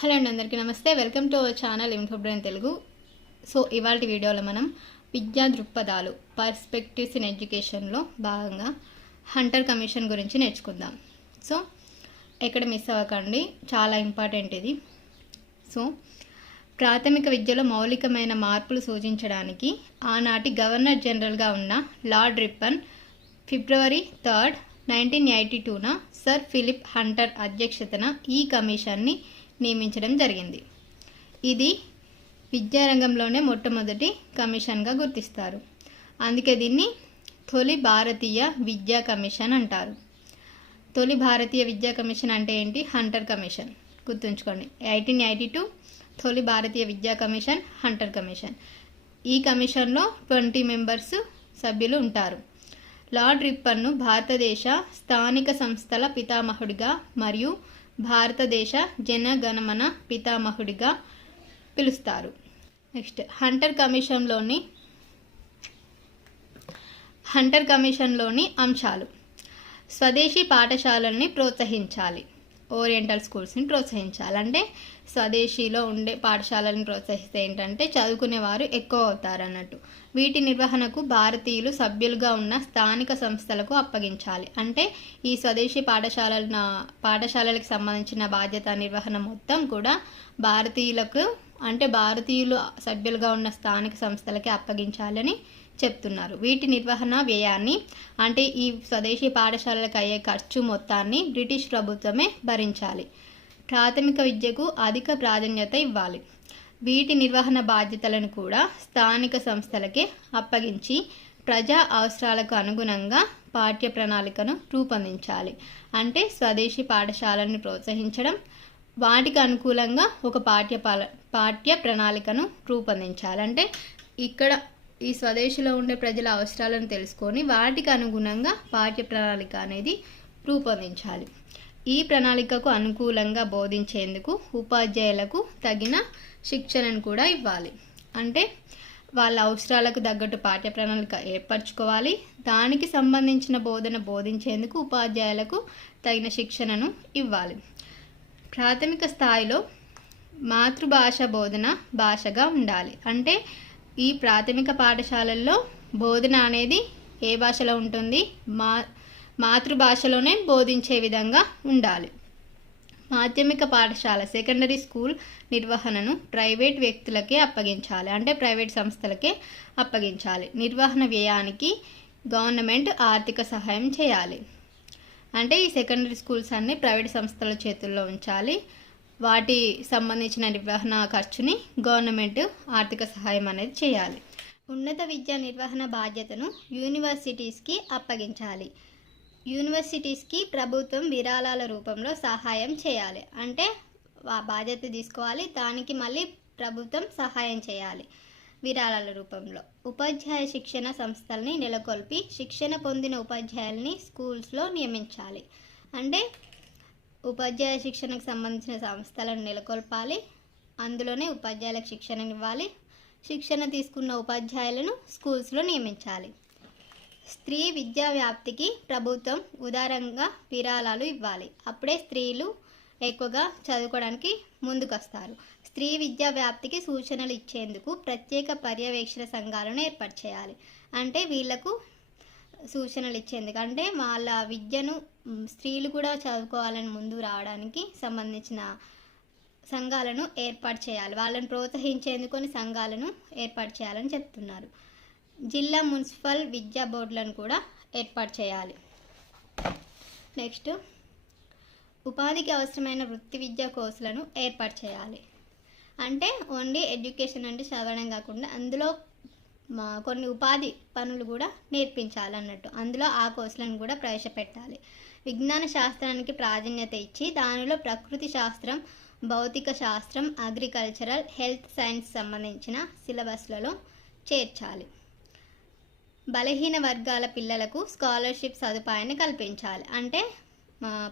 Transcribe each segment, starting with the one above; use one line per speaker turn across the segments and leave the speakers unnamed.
Hello అండి అందరికీ నమస్తే. Welcome to our channel Infobrain Telugu. So ఇవాళ వీడియోలో మనం విద్యా దృక్పథాలు పర్స్పెక్టివ్స్ ఇన్ ఎడ్యుకేషన్లో భాగంగా హంటర్ కమిషన్ గురించి నేర్చుకుందాం. సో ఎక్కడ మిస్ అవ్వకండి చాలా ఇంపార్టెంట్ ఇది. సో ప్రాథమిక విద్యలో మౌలికమైన మార్పులు సూచించడానికి ఆనాటి గవర్నర్ జనరల్గా ఉన్న lord Ripon February third nineteen eighty టూన sir Philip Hunter అధ్యక్షతన ఈ కమిషన్ని నియమించడం జరిగింది. ఇది విద్యారంగంలోనే మొట్టమొదటి కమిషన్గా గుర్తిస్తారు. అందుకే దీన్ని తొలి భారతీయ విద్యా కమిషన్ అంటారు. తొలి భారతీయ విద్యా కమిషన్ అంటే ఏంటి? Hunter commission. గుర్తుంచుకోండి. ఎయిటీన్ ఎయిటీ టూ తొలి భారతీయ విద్యా కమిషన్ హంటర్ కమిషన్. ఈ కమిషన్లో ట్వంటీ మెంబర్స్ సభ్యులు ఉంటారు. లార్డ్ రిప్పన్ను భారతదేశ స్థానిక సంస్థల పితామహుడిగా మరియు భారతదేశ జనగణమన పితామహుడిగా పిలుస్తారు. నెక్స్ట్ హంటర్ కమిషన్లోని హంటర్ కమిషన్లోని అంశాలు. స్వదేశీ పాఠశాలల్ని ప్రోత్సహించాలి. ఓరియంటల్ స్కూల్స్ని ప్రోత్సహించాలి. అంటే స్వదేశీలో ఉండే పాఠశాలను ప్రోత్సహిస్తే ఏంటంటే చదువుకునేవారు ఎక్కువ అవుతారు అన్నట్టు వీటి నిర్వహణకు భారతీయులు సభ్యులుగా ఉన్న స్థానిక సంస్థలకు అప్పగించాలి. అంటే ఈ స్వదేశీ పాఠశాలల పాఠశాలలకు సంబంధించిన బాధ్యత నిర్వహణ మొత్తం కూడా భారతీయులకు అంటే భారతీయులు సభ్యులుగా ఉన్న స్థానిక సంస్థలకి అప్పగించాలని చెప్తున్నారు. వీటి నిర్వహణ వ్యయాన్ని అంటే ఈ స్వదేశీ పాఠశాలలకు అయ్యే ఖర్చు మొత్తాన్ని బ్రిటిష్ ప్రభుత్వమే భరించాలి. ప్రాథమిక విద్యకు అధిక ప్రాధాన్యత ఇవ్వాలి. వీటి నిర్వహణ బాధ్యతలను కూడా స్థానిక సంస్థలకే అప్పగించి ప్రజా అవసరాలకు అనుగుణంగా పాఠ్య ప్రణాళికను రూపొందించాలి. అంటే స్వదేశీ పాఠశాలను ప్రోత్సహించడం వాటికి అనుకూలంగా ఒక పాఠ్య పాఠ్య ప్రణాళికను రూపొందించాలి. అంటే ఇక్కడ ఈ స్వదేశీలో ఉండే ప్రజల అవసరాలను తెలుసుకొని వాటికి అనుగుణంగా పాఠ్య ప్రణాళిక అనేది రూపొందించాలి. ఈ ప్రణాళికకు అనుకూలంగా బోధించేందుకు ఉపాధ్యాయులకు తగిన శిక్షణను కూడా ఇవ్వాలి. అంటే వాళ్ళ అవసరాలకు తగ్గట్టు పాఠ్య ప్రణాళిక ఏర్పరచుకోవాలి. దానికి సంబంధించిన బోధన బోధించేందుకు ఉపాధ్యాయులకు తగిన శిక్షణను ఇవ్వాలి. ప్రాథమిక స్థాయిలో మాతృభాష బోధన భాషగా ఉండాలి. అంటే ఈ ప్రాథమిక పాఠశాలల్లో బోధన అనేది ఏ భాషలో ఉంటుంది? మా మాతృభాషలోనే బోధించే విధంగా ఉండాలి. మాధ్యమిక పాఠశాల సెకండరీ స్కూల్ నిర్వహణను ప్రైవేట్ వ్యక్తులకే అప్పగించాలి. అంటే ప్రైవేట్ సంస్థలకే అప్పగించాలి. నిర్వహణ వ్యయానికి గవర్నమెంట్ ఆర్థిక సహాయం చేయాలి. అంటే ఈ సెకండరీ స్కూల్స్ అన్ని ప్రైవేట్ సంస్థల చేతుల్లో ఉంచాలి. వాటి సంబంధించిన నిర్వహణ ఖర్చుని గవర్నమెంట్ ఆర్థిక సహాయం అనేది చేయాలి. ఉన్నత విద్యా నిర్వహణ బాధ్యతను యూనివర్సిటీస్కి అప్పగించాలి. యూనివర్సిటీస్కి ప్రభుత్వం విరాళాల రూపంలో సహాయం చేయాలి. అంటే బాధ్యత తీసుకోవాలి. దానికి మళ్ళీ ప్రభుత్వం సహాయం చేయాలి విరాళాల రూపంలో. ఉపాధ్యాయ శిక్షణ సంస్థల్ని నెలకొల్పి శిక్షణ పొందిన ఉపాధ్యాయుల్ని స్కూల్స్లో నియమించాలి. అంటే ఉపాధ్యాయ శిక్షణకు సంబంధించిన సంస్థలను నెలకొల్పాలి. అందులోనే ఉపాధ్యాయులకు శిక్షణ ఇవ్వాలి శిక్షణ తీసుకున్న ఉపాధ్యాయులను స్కూల్స్లో నియమించాలి. స్త్రీ విద్యా వ్యాప్తికి ప్రభుత్వం ఉదారంగా విరాళాలు ఇవ్వాలి. అప్పుడే స్త్రీలు ఎక్కువగా చదువుకోవడానికి ముందుకొస్తారు. స్త్రీ విద్యా వ్యాప్తికి సూచనలు ఇచ్చేందుకు ప్రత్యేక పర్యవేక్షణ సంఘాలను ఏర్పాటు చేయాలి. అంటే వీళ్ళకు సూచనలు ఇచ్చేందుకు. అంటే వాళ్ళ విద్యను స్త్రీలు కూడా చదువుకోవాలని ముందు రావడానికి సంబంధించిన సంఘాలను ఏర్పాటు చేయాలి. వాళ్ళని ప్రోత్సహించేందుకు కొన్ని సంఘాలను ఏర్పాటు చేయాలని చెప్తున్నారు. జిల్లా మున్సిపల్ విద్యా బోర్డులను కూడా ఏర్పాటు చేయాలి. నెక్స్ట్ ఉపాధికి అవసరమైన వృత్తి విద్యా కోర్సులను ఏర్పాటు చేయాలి. అంటే ఓన్లీ ఎడ్యుకేషన్ అంటే చదవడం కాకుండా అందులో మా కొన్ని ఉపాధి పనులు కూడా నేర్పించాలి అన్నట్టు అందులో ఆ కోర్సులను కూడా ప్రవేశపెట్టాలి. విజ్ఞాన శాస్త్రానికి ప్రాధాన్యత ఇచ్చి దానిలో ప్రకృతి శాస్త్రం భౌతిక శాస్త్రం అగ్రికల్చరల్ హెల్త్ సైన్స్ సంబంధించిన సిలబస్లలో చేర్చాలి. బలహీన వర్గాల పిల్లలకు స్కాలర్షిప్ సదుపాయాన్ని కల్పించాలి. అంటే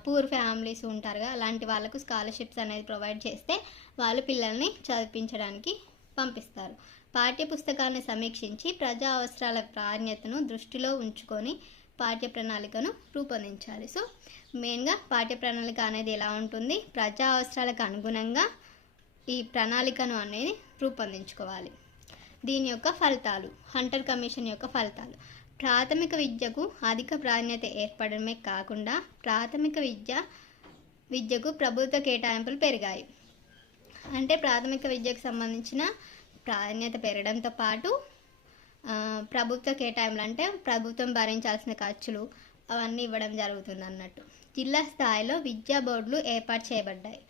పూర్ ఫ్యామిలీస్ ఉంటారుగా అలాంటి వాళ్ళకు స్కాలర్షిప్స్ అనేది ప్రొవైడ్ చేస్తే వాళ్ళు పిల్లల్ని చదివించడానికి పంపిస్తారు. పాఠ్యపుస్తకాలను సమీక్షించి ప్రజా అవసరాల ప్రాధాన్యతను దృష్టిలో ఉంచుకొని పాఠ్య ప్రణాళికను రూపొందించాలి. సో మెయిన్గా పాఠ్య ప్రణాళిక అనేది ఎలా ఉంటుంది? ప్రజా అవసరాలకు అనుగుణంగా ఈ ప్రణాళికను అనేది రూపొందించుకోవాలి. దీని యొక్క ఫలితాలు హంటర్ కమిషన్ యొక్క ఫలితాలు. ప్రాథమిక విద్యకు అధిక ప్రాధాన్యత ఏర్పడమే కాకుండా ప్రాథమిక విద్య విద్యకు ప్రభుత్వ కేటాయింపులు పెరిగాయి. అంటే ప్రాథమిక విద్యకు సంబంధించిన ప్రాధాన్యత పెరగడంతో పాటు ప్రభుత్వ కేటాయింపులు అంటే ప్రభుత్వం భరించాల్సిన ఖర్చులు అవన్నీ ఇవ్వడం జరుగుతుంది అన్నట్టు. జిల్లా స్థాయిలో విద్యా బోర్డులు ఏర్పాటు చేయబడ్డాయి.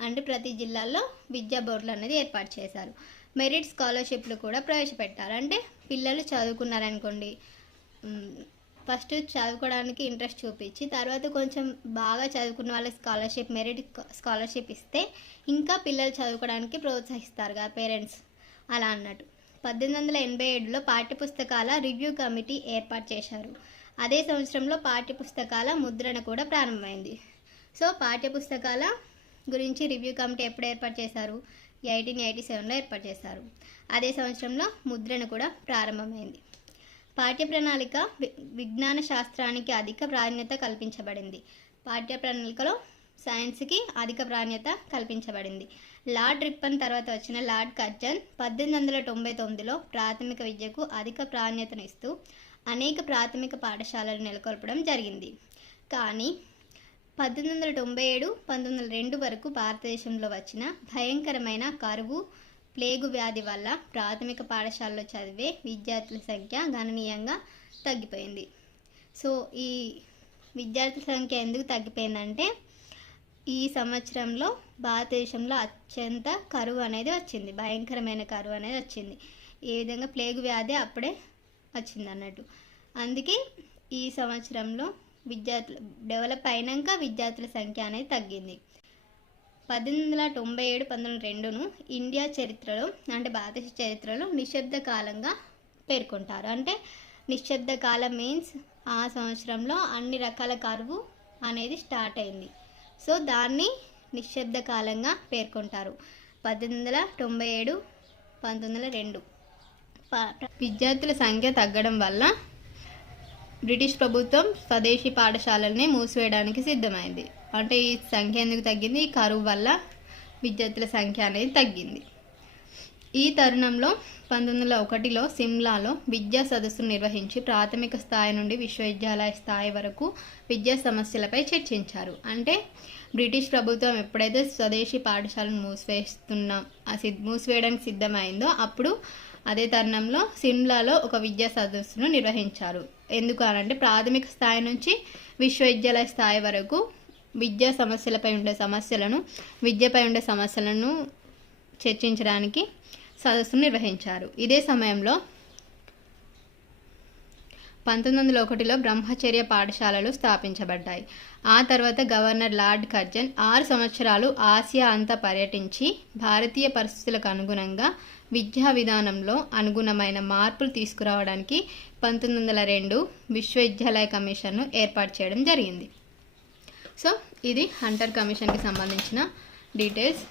అంటే ప్రతి జిల్లాలో విద్యా బోర్డులు అనేది ఏర్పాటు చేశారు. మెరిట్ స్కాలర్షిప్లు కూడా ప్రవేశపెట్టారు. అంటే పిల్లలు చదువుకున్నారనుకోండి ఫస్ట్ చదువుకోవడానికి ఇంట్రెస్ట్ చూపించి తర్వాత కొంచెం బాగా చదువుకున్న వాళ్ళకి స్కాలర్షిప్ మెరిట్ స్కాలర్షిప్ ఇస్తే ఇంకా పిల్లలు చదువుకోవడానికి ప్రోత్సహిస్తారు కదా పేరెంట్స్. అలా అన్నట్టు. పద్దెనిమిది వందల ఎనభై ఏడులో పాఠ్యపుస్తకాల రివ్యూ కమిటీ ఏర్పాటు చేశారు. అదే సంవత్సరంలో పాఠ్యపుస్తకాల ముద్రణ కూడా ప్రారంభమైంది. సో పాఠ్యపుస్తకాల గురించి రివ్యూ కమిటీ ఎప్పుడు ఏర్పాటు చేశారు? ఎయిటీన్ ఎయిటీ సెవెన్లో ఏర్పాటు చేశారు. అదే సంవత్సరంలో ముద్రణ కూడా ప్రారంభమైంది. పాఠ్య ప్రణాళిక వి- విజ్ఞాన శాస్త్రానికి అధిక ప్రాధాన్యత కల్పించబడింది. పాఠ్య ప్రణాళికలో సైన్స్కి అధిక ప్రాధాన్యత కల్పించబడింది. లార్డ్ రిప్పన్ తర్వాత వచ్చిన లార్డ్ కర్జన్ పద్దెనిమిది వందల తొంభై తొమ్మిదిలో ప్రాథమిక విద్యకు అధిక ప్రాధాన్యతను ఇస్తూ అనేక ప్రాథమిక పాఠశాలలు నెలకొల్పడం జరిగింది. కానీ పద్దెనిమిది వందల తొంభై ఏడు పంతొమ్మిది వందల రెండు వరకు భారతదేశంలో వచ్చిన భయంకరమైన కరువు ప్లేగు వ్యాధి వల్ల ప్రాథమిక పాఠశాలలో చదివే విద్యార్థుల సంఖ్య గణనీయంగా తగ్గిపోయింది. సో ఈ విద్యార్థుల సంఖ్య ఎందుకు తగ్గిపోయిందంటే ఈ సంవత్సరంలో భారతదేశంలో అత్యంత కరువు అనేది వచ్చింది. భయంకరమైన కరువు అనేది వచ్చింది. ఏ విధంగా ప్లేగు వ్యాధి అప్పుడే వచ్చింది అన్నట్టు అందుకే ఈ సంవత్సరంలో విద్యార్థులు డెవలప్ అయినాక విద్యార్థుల సంఖ్య అనేది తగ్గింది. పద్దెనిమిది వందల తొంభై ఏడు పంతొమ్మిది రెండును ఇండియా చరిత్రలో అంటే భారతదేశ చరిత్రలో నిశ్శబ్ద కాలంగా పేర్కొంటారు. అంటే నిశ్శబ్ద కాలం మీన్స్ ఆ సంవత్సరంలో అన్ని రకాల కరువు అనేది స్టార్ట్ అయింది. సో దాన్ని నిశ్శబ్ద కాలంగా పేర్కొంటారు. పద్దెనిమిది వందల తొంభై ఏడు పంతొమ్మిది వందల రెండు. విద్యార్థుల సంఖ్య తగ్గడం వల్ల బ్రిటిష్ ప్రభుత్వం స్వదేశీ పాఠశాలల్ని మూసివేయడానికి సిద్ధమైంది. అంటే ఈ సంఖ్య ఎందుకు తగ్గింది? ఈ కరువు వల్ల విద్యార్థుల సంఖ్య అనేది తగ్గింది. ఈ తరుణంలో పంతొమ్మిది వందల ఒకటిలో సిమ్లాలో విద్యా సదస్సును నిర్వహించి ప్రాథమిక స్థాయి నుండి విశ్వవిద్యాలయ స్థాయి వరకు విద్యా సమస్యలపై చర్చించారు. అంటే బ్రిటిష్ ప్రభుత్వం ఎప్పుడైతే స్వదేశీ పాఠశాలను మూసివేస్తున్నాం మూసివేయడానికి సిద్ధమైందో అప్పుడు అదే తరుణంలో సిమ్లాలో ఒక విద్యా సదస్సును నిర్వహించారు. ఎందుకు అనంటే ప్రాథమిక స్థాయి నుంచి విశ్వవిద్యాలయ స్థాయి వరకు విద్యా సమస్యలపై ఉండే సమస్యలను విద్యపై ఉండే సమస్యలను చర్చించడానికి సదస్సును నిర్వహించారు. ఇదే సమయంలో పంతొమ్మిది వందల ఒకటిలో బ్రహ్మచర్య పాఠశాలలు స్థాపించబడ్డాయి. ఆ తర్వాత గవర్నర్ లార్డ్ కర్జన్ ఆరు సంవత్సరాలు ఆసియా అంతా పర్యటించి భారతీయ పరిస్థితులకు అనుగుణంగా విద్యా విధానంలో అనుగుణమైన మార్పులు తీసుకురావడానికి పంతొమ్మిది వందల రెండు విశ్వవిద్యాలయ కమిషన్ను ఏర్పాటు చేయడం జరిగింది. సో ఇది హంటర్ కమిషన్కి సంబంధించిన డీటెయిల్స్.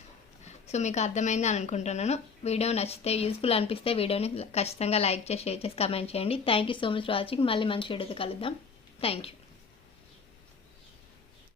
సో మీకు అర్థమైంది అని అనుకుంటున్నాను. వీడియో నచ్చితే యూస్ఫుల్ అనిపిస్తే వీడియోని ఖచ్చితంగా లైక్ చేసి షేర్ చేసి కమెంట్ చేయండి. Thank you so much for watching మళ్ళీ మంచి వీడియోతో కలుద్దాం. Thank you